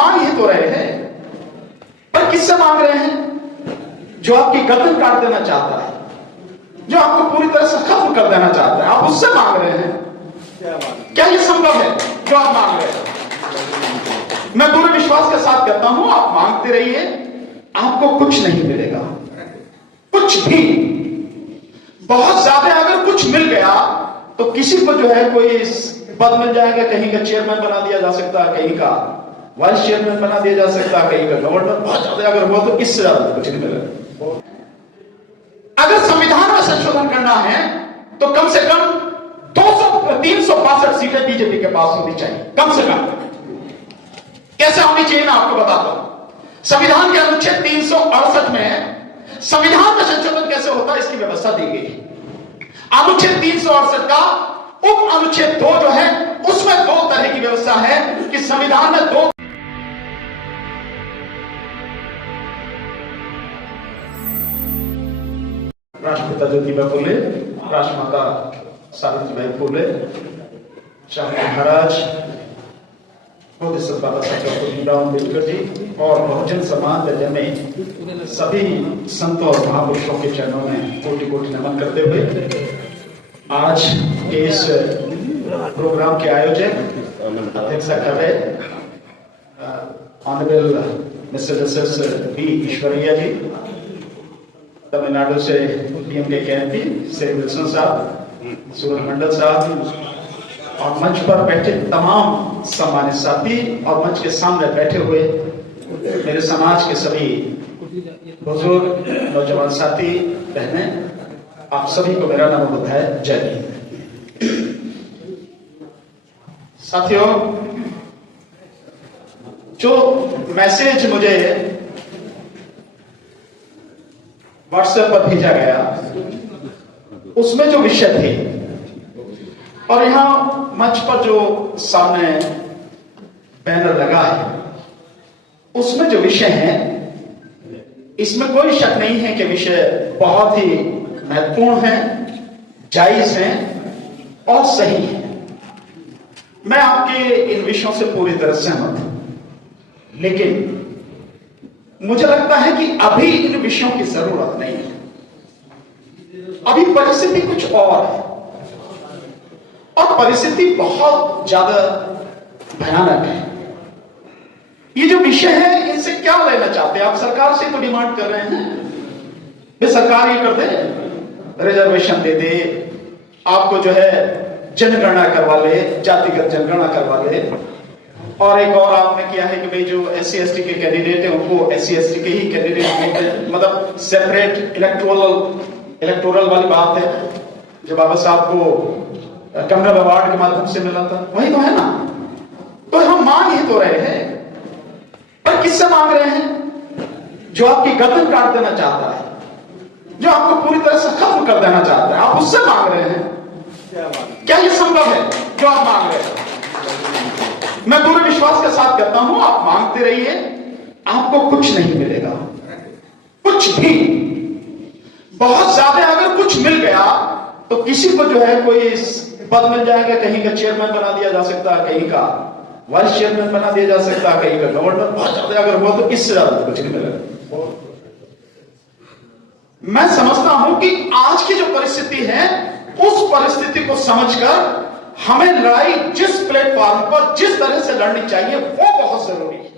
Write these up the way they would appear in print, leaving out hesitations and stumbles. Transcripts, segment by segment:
मांग ही तो रहे हैं, पर किससे मांग रहे हैं? जो आपकी गर्दन काट देना चाहता है, जो आपको पूरी तरह से खत्म कर देना चाहता है, आप उससे मांग रहे हैं। क्या ये संभव है जो आप मांग रहे हैं? मैं पूरे विश्वास के साथ कहता हूं, आप मांगते रहिए, आपको कुछ नहीं मिलेगा, कुछ भी। बहुत ज्यादा अगर कुछ मिल गया तो किसी को जो है कोई पद मिल जाएगा, कहीं का चेयरमैन बना दिया जा सकता है, कहीं का वाइस चेयरमैन बना दिया जा सकता है, कहीं का गवर्नर। बहुत ज्यादा अगर हुआ तो इससे ज्यादा कुछ नहीं मिलेगा। अगर संविधान में संशोधन करना है तो कम से कम 362 सीटें बीजेपी के पास होनी चाहिए, कम से कम। कैसे होनी चाहिए मैं आपको बताता हूं। संविधान के अनुच्छेद 368 में संविधान में संशोधन कैसे होता है इसकी व्यवस्था दी गई है। अनुच्छेद 368 का उप अनुच्छेद 2 जो है उसमें 2 तरह की व्यवस्था है कि संविधान में 2 राष्ट्रपिता ज्योतिबा फुले, राष्ट्रमाता सावित्रीबाई फुले, शास्त्री महाराज, बोधिसत्व बाबा साहेब डॉक्टर भीमराव अम्बेडकर जी और बहुजन समाज में सभी संतों और महापुरुषों के चरणों में कोटि कोटि नमन करते हुए आज इस प्रोग्राम के आयोजक अध्यक्षता कर रहे honourable mister justice B Eswaraiah ji, Tamil Nadu से पीएम के एमपी श्री विल्सन साहब, सूरज मंडल साहब, और मंच पर बैठे तमाम सम्मानित साथी और मंच के सामने बैठे हुए मेरे समाज के सभी बुजुर्ग नौजवान साथी बहनें, आप सभी को मेरा नाम बधाई, जय हिंद। साथियों, जो मैसेज मुझे व्हाट्सएप पर भेजा गया उसमें जो विषय थे और यहां मंच पर जो सामने बैनर लगा है उसमें जो विषय है, इसमें कोई शक नहीं है कि विषय बहुत ही महत्वपूर्ण है, जायज है और सही है। मैं आपके इन विषयों से पूरी तरह सहमत हूं, लेकिन मुझे लगता है कि अभी इन विषयों की जरूरत नहीं है। अभी परिस्थिति कुछ और है और परिस्थिति बहुत ज्यादा भयानक है। ये जो विषय है इनसे क्या लेना चाहते हैं आप? सरकार से तो डिमांड कर रहे हैं वे सरकार ये कर दे, रिजर्वेशन दे दे, आपको जो है जनगणना करवा ले, जातिगत जनगणना करवा ले, और एक और आपने किया है कि भाई जो SC ST के कैंडिडेट है उनको SC ST के ही कैंडिडेट, मतलब सेपरेट इलेक्टोरल वाली बात है जो बाबा साहब को कमनल अवार्ड के माध्यम से मिला था, वही तो है ना। तो हम मांग ही तो रहे हैं, पर किससे मांग रहे हैं? जो आपकी गर्दन काट देना चाहता है, जो आपको पूरी तरह से खत्म कर देना चाहता है, आप उससे मांग रहे हैं। क्या ये संभव है जो आप मांग रहे हैं? मैं पूरे विश्वास के साथ कहता हूं, आप मांगते रहिए, आपको कुछ नहीं मिलेगा, कुछ भी। बहुत ज्यादा अगर कुछ मिल गया तो किसी को जो है कोई पद मिल जाएगा, कहीं का चेयरमैन बना दिया जा सकता है, कहीं का वाइस चेयरमैन बना दिया जा सकता है, कहीं का गवर्नर। बहुत ज्यादा अगर हुआ तो इससे ज्यादा कुछ नहीं मिलेगा। मैं समझता हूं कि आज की जो परिस्थिति है उस परिस्थिति को समझकर हमें लड़ाई जिस प्लेटफॉर्म पर जिस तरह से लड़नी चाहिए वो बहुत जरूरी है।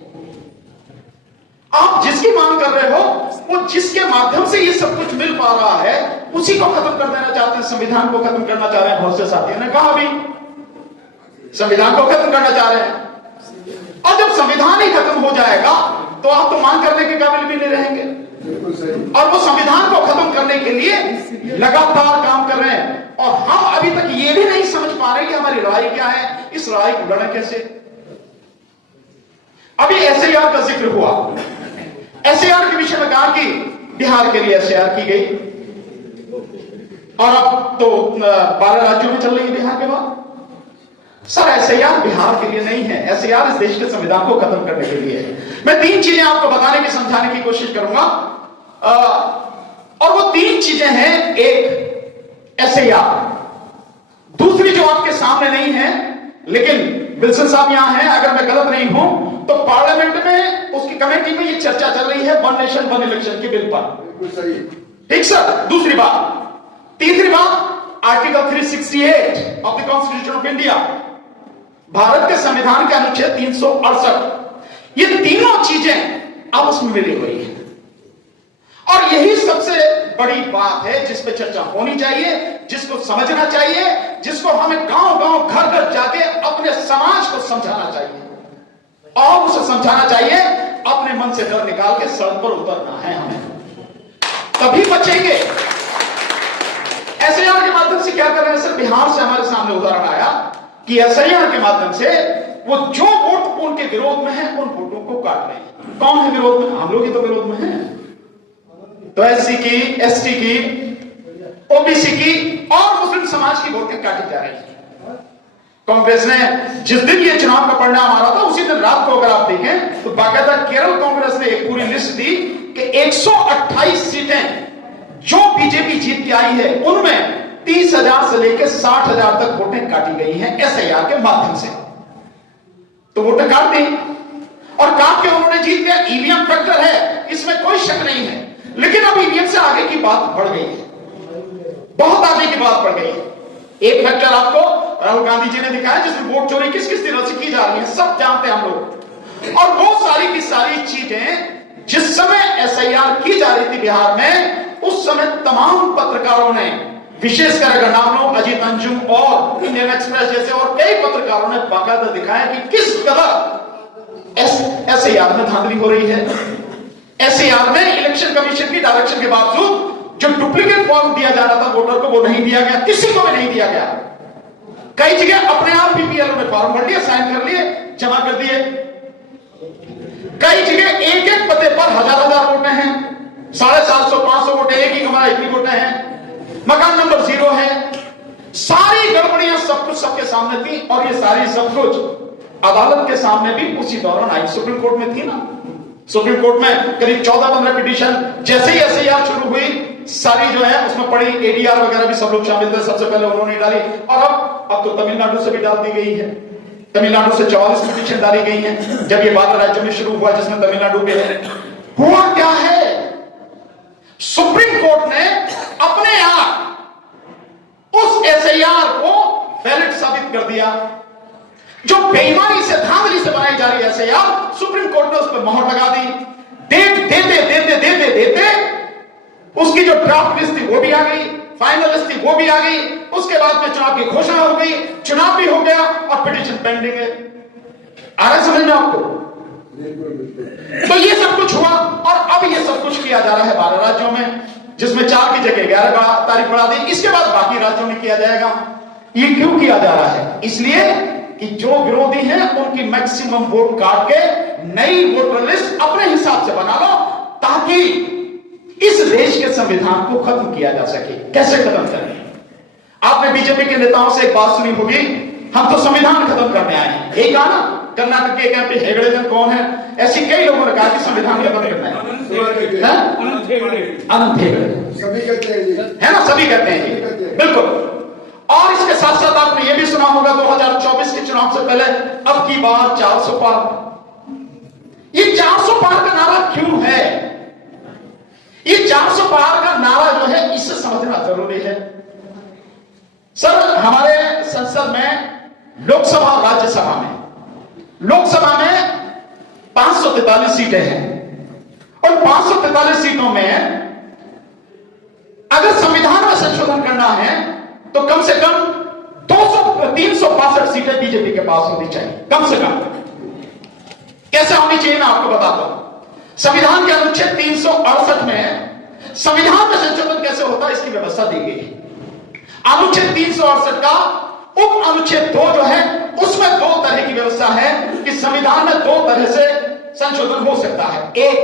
आप जिसकी मांग कर रहे हो वो जिसके माध्यम से ये सब कुछ मिल पा रहा है उसी को खत्म कर देना चाहते हैं, संविधान को खत्म करना चाह रहे हैं। बहुत से साथियों ने कहा अभी संविधान को खत्म करना चाह रहे हैं, और जब संविधान ही खत्म हो जाएगा तो आप तो मांग करने के काबिल भी नहीं रहेंगे। और वो संविधान को खत्म करने के लिए लगातार काम कर रहे हैं, और हम अभी तक ये भी नहीं समझ पा रहे कि हमारी लड़ाई क्या है, इस लड़ाई को लड़े कैसे। अभी SAR का जिक्र हुआ, SAR के विषय में कहा कि बिहार के लिए SAR की गई, और अब तो 12 राज्यों में चल रही है बिहार के बाद। सर SAR बिहार के लिए नहीं है, SAR इस देश के संविधान को खत्म करने के लिए है। मैं 3 चीजें आपको बताने की, समझाने की कोशिश करूंगा, और वो 3 चीजें हैं। एक SAR, दूसरी जो आपके सामने नहीं है लेकिन विल्सन साहब यहां हैं, अगर मैं गलत नहीं हूं तो पार्लियामेंट में उसकी कमेटी में ये चर्चा चल रही है वन नेशन वन इलेक्शन के बिल पर। ठीक सर। दूसरी बात। तीसरी बात, article 368 of the constitution of India, Bharat के संविधान के अनुच्छेद 368, ये तीनों चीजें आपस में मिली हुई है और यही सबसे बड़ी बात है जिस पे चर्चा होनी चाहिए, जिसको समझना चाहिए, जिसको हमें गांव गांव घर घर जाके अपने समाज को समझाना चाहिए और उसे समझाना चाहिए। अपने मन से डर निकाल के सड़क पर उतरना है हमें, तभी बचेंगे। एसआईआर के माध्यम से क्या कर रहे हैं सर? बिहार से हमारे सामने उदाहरण आया कि एसआईआर के माध्यम से वो जो वोट उनके विरोध में है उन वोटों को काट रहे हैं। कौन है विरोध में? हम लोग ही तो विरोध में हैं। तो एससी की, एसटी की, ओबीसी की और मुस्लिम समाज की वोटें काटी जा रही है। कांग्रेस ने जिस दिन ये चुनाव का परिणाम आ रहा था उसी दिन रात को अगर आप देखें तो बाकायदा केरल कांग्रेस ने एक पूरी लिस्ट दी कि 128 सीटें जो बीजेपी जीत के आई है उनमें 30,000 से लेकर 60,000 तक वोटें काटी गई हैं एसआईआर के माध्यम से। तो वोटें काट दी और काट के उन्होंने जीत गया। ईवीएम फैक्टर है, इसमें कोई शक नहीं है, लेकिन अब ईवीएम से आगे की बात बढ़ गई है, बहुत आगे की बात बढ़ गई है। एक फैक्टर आपको राहुल गांधी जी ने दिखाया जिसमें वोट चोरी किस किस तरह से की जा रही है, सब जानते हैं हम लोग। और वो सारी की सारी चीजें जिस समय एसआईआर की जा रही थी बिहार में, उस समय तमाम पत्रकारों ने, विशेषकर अगर नाम लो अजीत अंजुम और इंडियन एक्सप्रेस जैसे और कई पत्रकारों ने बाकायदा दिखाया कि किस कदर एसआईआर में धांधली हो रही है। एसआईआर में इलेक्शन कमीशन की डायरेक्शन के बावजूद जो डुप्लीकेट फॉर्म दिया जा रहा था वोटर को वो नहीं दिया गया, किसी को भी नहीं दिया गया। कई जगह अपने आप बीपीएलओ ने फॉर्म भर लिया, साइन कर लिए, जमा कर दिए। कई जगह एक एक पते पर हजार वोटें हैं, 750-500 वोटें, एक ही हमारा इतनी वोटें हैं, मकान नंबर 0 है। सारी गड़बड़ियां सब कुछ सबके सामने थी और ये सारी सब कुछ अदालत के सामने भी उसी दौरान आई। सुप्रीम कोर्ट में थी ना, सुप्रीम कोर्ट में करीब 14-15 पिटीशन जैसे ही एसआईआर शुरू हुई सारी जो है उसमें पड़ी, एडीआर वगैरह भी सब लोग शामिल थे, सबसे पहले उन्होंने डाली। और अब तो तमिलनाडु से भी डाल दी गई है, तमिलनाडु से 44 पिटीशन डाली गई हैं जब ये 12 राज्यों में शुरू हुआ जिसमें तमिलनाडु भी है। हुआ क्या है, सुप्रीम कोर्ट ने अपने आप उस एसआईआर को वैलिड साबित कर दिया। जो बेईमानी से, धांधली से बनाई जा रही है एसआईआर, सुप्रीम कोर्ट ने उस पर मोहर लगा दी। डेट देते देते देते देते उसकी जो ड्राफ्ट लिस्ट थी वो भी आ गई, फाइनल लिस्ट थी वो भी आ गई। उसके बाद में चुनाव की घोषणा हो गई, चुनाव भी हो गया और पिटीशन पेंडिंग है। आ रहा है समझ में आपको? तो ये सब कुछ हुआ और अब ये सब कुछ किया जा रहा है 12 राज्यों में, जिसमें 4 की जगह 11 तारीख बढ़ा दी। इसके बाद बाकी राज्यों में किया जाएगा। ये क्यों किया जा रहा है? इसलिए कि जो विरोधी हैं उनकी मैक्सिमम वोट काट के नई वोटर लिस्ट अपने हिसाब से बना लो ताकि इस देश के संविधान को खत्म किया जा सके। कैसे खत्म करें? आपने बीजेपी के नेताओं से एक बात सुनी होगी, हम तो संविधान खत्म करने आए हैं। यही कहा ना, कर्नाटक के एमपी हेगड़े जन कौन है, ऐसी कई लोगों ने कहा कि संविधान खत्म करना है। अनंत हेगड़े सभी कहते हैं, है ना, सभी कहते हैं बिल्कुल। और इसके साथ साथ आपने ये भी सुना होगा 2024 के चुनाव से पहले अब की बार 400 पार। ये 400 पार का नारा क्यों है? ये 400 पार का नारा जो है इसे समझना जरूरी है। सर, हमारे संसद में लोकसभा और राज्यसभा में, लोकसभा में 543 सीटें हैं और 543 सीटों में अगर संविधान में संशोधन करना है तो कम से कम 362 सीटें बीजेपी के पास होनी चाहिए, कम से कम। कैसे होनी चाहिए मैं आपको बताता हूं। संविधान के अनुच्छेद 368 में संविधान में संशोधन कैसे होता है इसकी व्यवस्था दी गई है। अनुच्छेद 368 का उप अनुच्छेद 2 जो है उसमें 2 तरह की व्यवस्था है कि संविधान में 2 तरह से संशोधन हो सकता है। एक,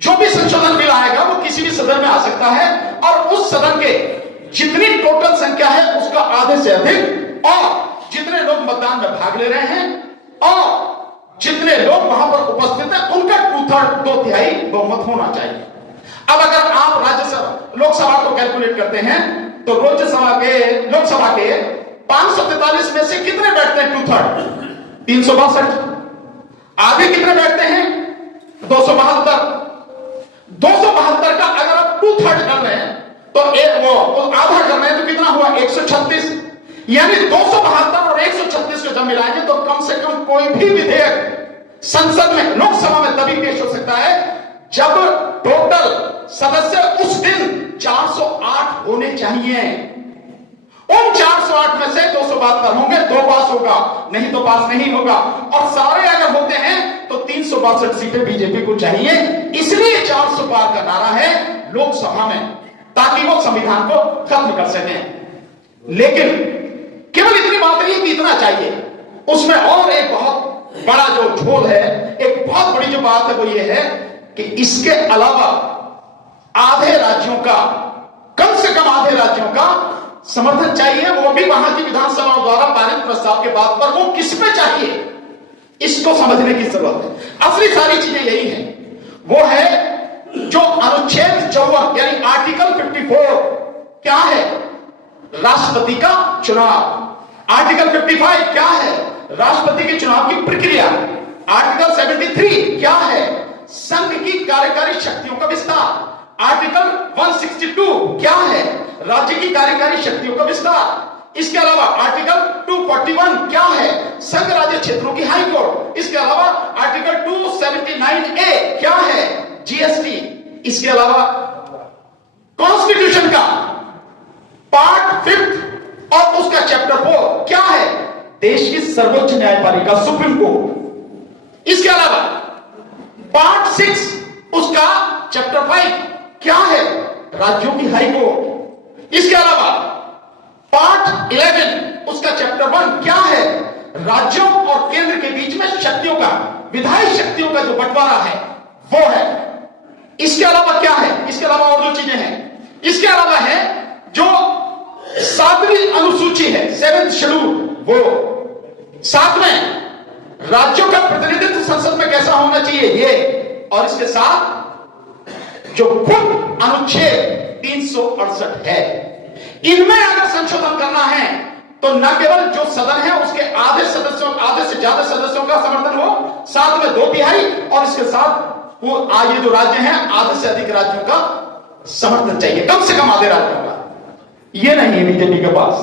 जो भी संशोधन बिल आएगा वो किसी भी सदन में आ सकता है और उस सदन के जितनी टोटल संख्या है उसका आधे से अधिक और जितने लोग मतदान में भाग ले रहे हैं और जितने लोग वहां पर उपस्थित हैं उनका 2/3 2/3 बहुमत होना चाहिए। अब अगर आप राज्यसभा लोकसभा को कैलकुलेट करते हैं तो लोकसभा के 543 में से कितने बैठते हैं 2/3? 362। आगे कितने बैठते हैं? 272 का अगर आप 2/3 कर रहे हैं तो आधा कर रहे हैं तो कितना हुआ? 136। यानी 272 और 136 को जब मिलाएंगे तो कम से कम कोई भी विधेयक संसद में, लोकसभा में तभी पेश हो सकता है जब टोटल सदस्य उस दिन 408 होने चाहिए। उन 408 में से 272 होंगे, 2 पास होगा, नहीं तो पास नहीं होगा। और सारे अगर होते हैं तो 362 सीटें बीजेपी को चाहिए। इसलिए 400 पार का नारा है लोकसभा में, ताकि वो संविधान को खत्म कर सकें। लेकिन केवल इतनी बात नहीं कि इतना चाहिए, उसमें और एक बहुत बड़ा जो झोल है, एक बहुत बड़ी जो बात है वो ये है कि इसके अलावा आधे राज्यों का, कम से कम आधे राज्यों का समर्थन चाहिए, वो भी वहां की विधानसभाओं द्वारा पारित प्रस्ताव के बाद पर। वो किस पे चाहिए, इसको समझने की जरूरत है। असली सारी चीजें यही है, वो है जो अनुच्छेद 54 यानी आर्टिकल 54 क्या है? राष्ट्रपति का चुनाव। आर्टिकल 55 क्या है? राष्ट्रपति के चुनाव की प्रक्रिया। आर्टिकल 73 क्या है? संघ की कार्यकारी शक्तियों का विस्तार। आर्टिकल 162 क्या है? राज्य की कार्यकारी शक्तियों का विस्तार। इसके अलावा आर्टिकल 241 क्या है? संघ राज्य क्षेत्रों की हाई कोर्ट। इसके अलावा आर्टिकल 279A क्या है? जीएसटी। इसके अलावा कॉन्स्टिट्यूशन का पार्ट 5 और उसका चैप्टर 4 क्या है? देश की सर्वोच्च न्यायपालिका, सुप्रीम कोर्ट। इसके अलावा पार्ट 6 उसका चैप्टर 5 क्या है? राज्यों की हाई कोर्ट। इसके अलावा पार्ट 11 उसका चैप्टर 1 क्या है? राज्यों और केंद्र के बीच में शक्तियों का, विधायी शक्तियों का जो बंटवारा है वो है। इसके अलावा क्या है? इसके अलावा और जो चीजें हैं, इसके अलावा है जो 7वीं अनुसूची है, 7th शेड्यूल, वो 7वें राज्यों का प्रतिनिधित्व संसद में कैसा होना चाहिए ये, और इसके साथ जो कुल अनुच्छेद 368 है, इनमें अगर संशोधन करना है तो न केवल जो सदन है उसके आधे से ज्यादा सदस्यों का समर्थन हो, साथ में 2/3, और इसके साथ वो आगे जो राज्य हैं आधे से अधिक राज्यों का समर्थन चाहिए, कम से कम आधे राज्यों का। ये नहीं है बीजेपी के पास।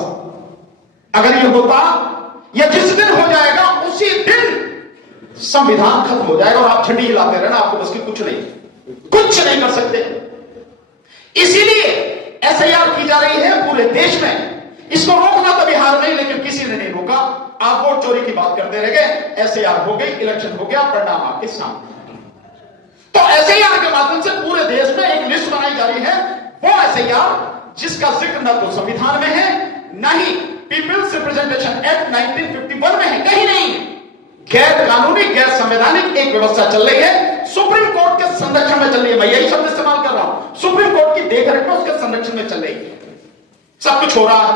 अगर ये होता, या जिस दिन हो जाएगा उसी दिन संविधान खत्म हो जाएगा और आप झंडी हिलाते रहना, आपको बस की कुछ नहीं कर सकते। इसीलिए एसआईआर की जा रही है पूरे देश में। इसको रोकना तो बिहार नहीं, लेकिन किसी ने नहीं रोका। आप वोट चोरी की बात करते रह गए, एसआईआर हो गई, इलेक्शन हो गया, परिणाम आपके सामने। तो एसआईआर के माध्यम से पूरे देश में एक लिस्ट बनाई जा रही है, वो एसआईआर जिसका जिक्र न तो संविधान में है, न ही पीपल्स रिप्रेजेंटेशन एक्ट 1951 में है, कहीं नहीं। गैर कानूनी, गैर संवैधानिक एक व्यवस्था चल रही है, सुप्रीम कोर्ट के संरक्षण में चल रही है। मैं यही शब्द इस्तेमाल कर रहा हूं, सुप्रीम कोर्ट की देखरेख में, उसके संरक्षण में चल रही है। सब कुछ हो रहा है।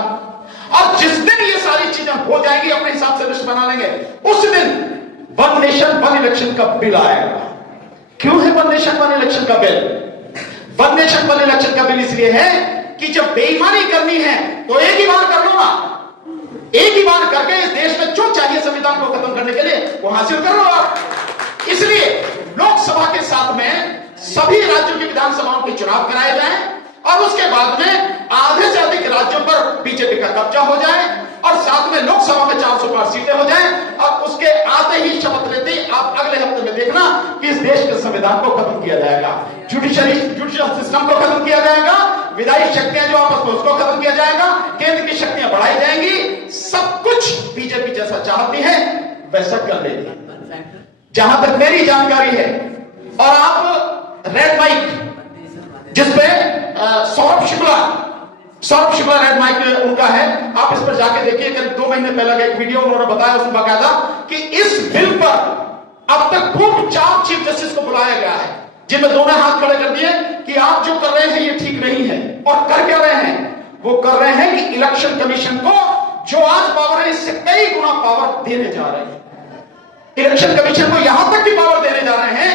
और जिस दिन ये सारी चीजें हो जाएंगी, अपने हिसाब से लिस्ट बना लेंगे, उस दिन वन नेशन वन इलेक्शन का बिल आएगा। क्यों है वन नेशन वन इलेक्शन का bill? One nation one election का बिल इसलिए है कि जब बेईमानी करनी है तो एक ही बार कर लो ना, एक ही बार करके इस देश में जो चाहिए संविधान को खत्म करने के लिए वो हासिल कर लो आप। इसलिए लोकसभा के साथ में सभी राज्यों की विधानसभाओं के चुनाव कराए जाएं और उसके बाद में आधे से अधिक राज्यों पर बीजेपी का कब्जा हो जाए और साथ में लोकसभा में 400 पार सीटें हो जाएं और उसके आते ही शपथ लेते ही आप अगले हफ्ते में देखना कि इस देश के संविधान को खत्म किया जाएगा, जुडिशियल सिस्टम को खत्म किया जाएगा, विधायी शक्तियां जो आपस में उसको खत्म किया जाएगा, केंद्र की शक्तियां बढ़ाई जाएंगी। सब कुछ बीजेपी जैसा चाहती है वैसा कर लेगी, जहां तक मेरी जानकारी है। और आप रेड माइक जिसपे सौरभ शुक्ला रेड माइक उनका है, आप इस पर जाके देखिए। करीब 2 महीने पहले का एक वीडियो उन्होंने बताया उसमें बाकायदा कि इस बिल पर अब तक खूब 4 चीफ जस्टिस को बुलाया गया है, जिनमें दोनों हाथ खड़े कर दिए कि आप जो कर रहे हैं ये ठीक नहीं है। और कर क्या रहे हैं? वो कर रहे हैं कि इलेक्शन कमीशन को जो आज पावर है इससे कई गुना पावर देने जा रहे हैं। इलेक्शन कमीशन को यहां तक की पावर देने जा रहे हैं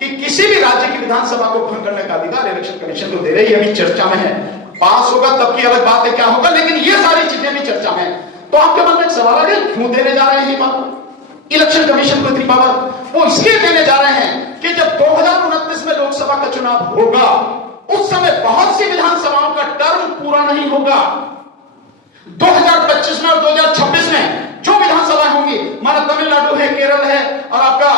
कि किसी भी राज्य की विधानसभा को भंग करने का अधिकार इलेक्शन कमीशन को दे रही है। अभी चर्चा में है, पास होगा तब की अलग बात है क्या होगा, लेकिन ये सारी चीजें भी चर्चा में है। तो आपके मन में एक सवाल आ गया, क्यों देने जा रहे हैं पावर इलेक्शन कमीशन को इतनी पावर? वो इसलिए देने जा रहे हैं कि जब 2029 में लोकसभा का चुनाव होगा, उस समय बहुत सी विधानसभाओं का टर्म पूरा नहीं होगा। 2025 में और 2026 में जो विधानसभाएं होंगी, माना तमिलनाडु है, केरल है और आपका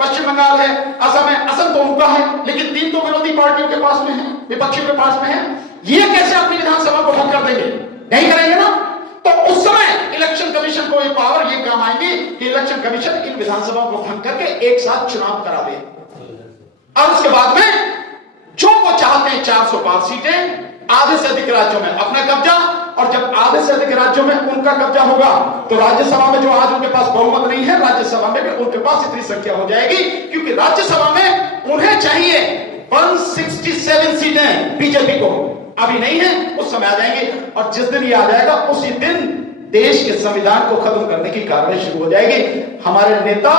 पश्चिम बंगाल है, असम है। असम तो उनका है, लेकिन 3 तो विरोधी पार्टियों के पास में है, विपक्षियों के पास में है। ये कैसे अपनी विधानसभा को भंग कर देंगे? नहीं करेंगे ना। तो उस समय इलेक्शन कमीशन को ये पावर, ये काम आएंगे कि इलेक्शन कमीशन इन विधानसभाओं को भंग करके एक साथ चुनाव करा दे, और उसके बाद में जो वो चाहते हैं 400 पार सीटें, आधे से अधिक राज्यों में अपना कब्जा, और जब आधे से अधिक राज्यों में उनका कब्जा होगा तो राज्यसभा में जो आज उनके पास बहुमत नहीं है, राज्यसभा में भी उनके पास इतनी संख्या हो जाएगी, क्योंकि राज्यसभा में उन्हें चाहिए 167 सीटें बीजेपी को, अभी नहीं है, उस समय आ जाएंगे। और जिस दिन ये आ जाएगा उसी दिन देश के संविधान को खत्म करने की कार्रवाई शुरू हो जाएगी। हमारे नेता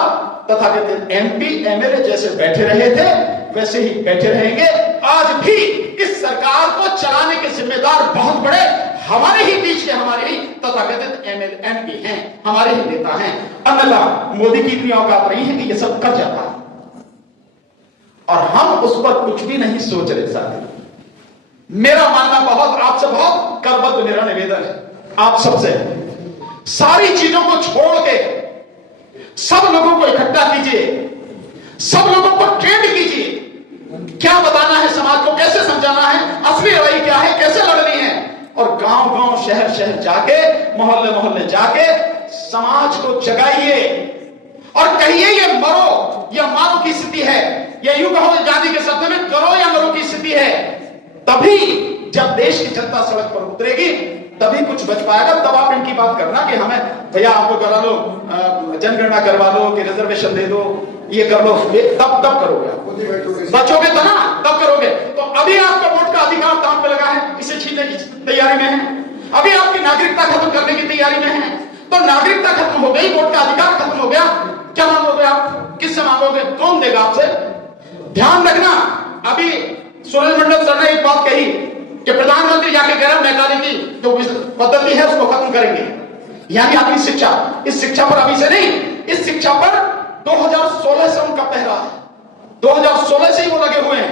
तथाकथित एमपी एमएलए जैसे बैठे रहे थे वैसे ही बैठे रहेंगे। आज भी इस सरकार को चलाने के जिम्मेदार बहुत बड़े हमारे ही बीच के, हमारे ही तथाकथित एमएलए एमपी हैं, हमारे ही नेता हैं। अन्यथा मोदी की इतनी औकात नहीं है कि ये सब कर जाता, और हम उस पर कुछ भी नहीं सोच रहे। साथी, मेरा मानना बहुत आपसे बहुत करबद्ध मेरा निवेदन है, आप सबसे सारी चीजों को छोड़ के सब लोगों को इकट्ठा कीजिए, सब लोगों को ट्रेंड कीजिए, क्या बताना है समाज को, कैसे समझाना है, असली लड़ाई क्या है, कैसे लड़नी है, और गांव गांव शहर शहर जाके, मोहल्ले मोहल्ले जाके समाज को जगाइए और कहिए ये मरो या मारो की स्थिति है, या यूं कहो गांधी के शब्द में करो या मरो की स्थिति है। तभी जब देश की जनता सड़क पर उतरेगी तभी कुछ बच पाएगा। तब आप इनकी बात करना कि हमें भैया आपको करा लो, जनगणना करवा लो, कि रिजर्वेशन दे दो, ये कर लो, तब करोगे, बचोगे तो ना, तब करोगे। तो अभी आपका वोट का अधिकार दांव पे लगा है, इसे छीनने की तैयारी में है। अभी आपकी नागरिकता खत्म करने की तैयारी में है। तो नागरिकता खत्म हो गई, वोट का अधिकार खत्म हो गया, क्या मांगोगे आप, किससे मांगोगे, कौन देगा आपसे? ध्यान रखना, अभी सुनील मंडल सर ने एक बात कही कि प्रधानमंत्री जाके कह रहे हैं मैकाले की जो पद्धति है उसको खत्म करेंगे, यानी आपकी शिक्षा, इस शिक्षा पर अभी से नहीं, इस शिक्षा पर 2016 से उनका पहरा है, 2016 से ही वो लगे हुए हैं।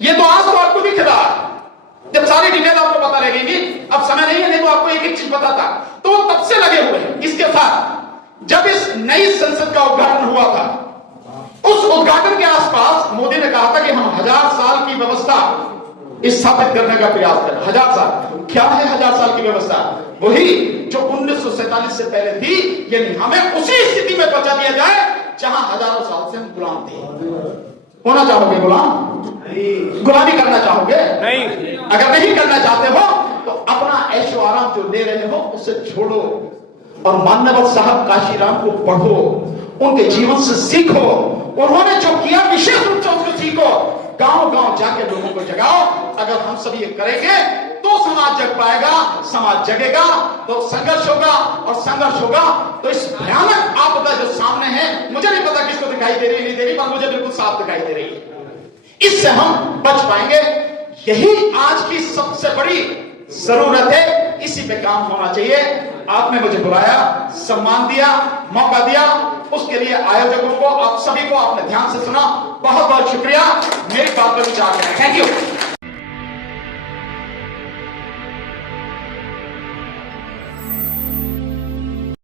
ये तो आज तो आपको दिख रहा है, जब सारी डिटेल आपको पता लगेगी, अब समय नहीं है, नहीं तो आपको एक एक चीज पता था, तो वो तब से लगे हुए हैं। इसके साथ जब इस नई संसद का उद्घाटन हुआ था, उस उद्घाटन के आसपास मोदी ने कहा था कि हम 1000 साल की व्यवस्था स्थापित करने का प्रयास करें। 1000 साल क्या है? 1000 साल की व्यवस्था वही जो 1947 से पहले थी, यानी हमें उसी स्थिति में पहुंचा दिया जाए जहां हजारों साल से हम गुलाम थे। होना चाहोगे गुलाम? गुलामी करना चाहोगे? नहीं। अगर नहीं करना चाहते हो तो अपना ऐशो आराम जो ले रहे हो उसे छोड़ो और मान्यवर साहब काशीराम को पढ़ो, उनके जीवन से सीखो, उन्होंने जो किया विशेष रूप से उसको सीखो, गांव गांव जाके लोगों को जगाओ। अगर हम सब ये करेंगे तो समाज जग पाएगा, समाज जगेगा तो संघर्ष होगा, और संघर्ष होगा तो इस भयानक आपदा जो सामने है, मुझे नहीं पता किसको दिखाई दे रही नहीं दे रही, पर मुझे बिल्कुल साफ दिखाई दे रही है, इससे हम बच पाएंगे। यही आज की सबसे बड़ी जरूरत है, इसी पे काम होना चाहिए। आपने मुझे बुलाया, सम्मान दिया, मौका दिया, उसके लिए आयोजकों को, आप सभी को आपने ध्यान से सुना, बहुत बहुत शुक्रिया। मेरी बात पर विचार करें। Thank you.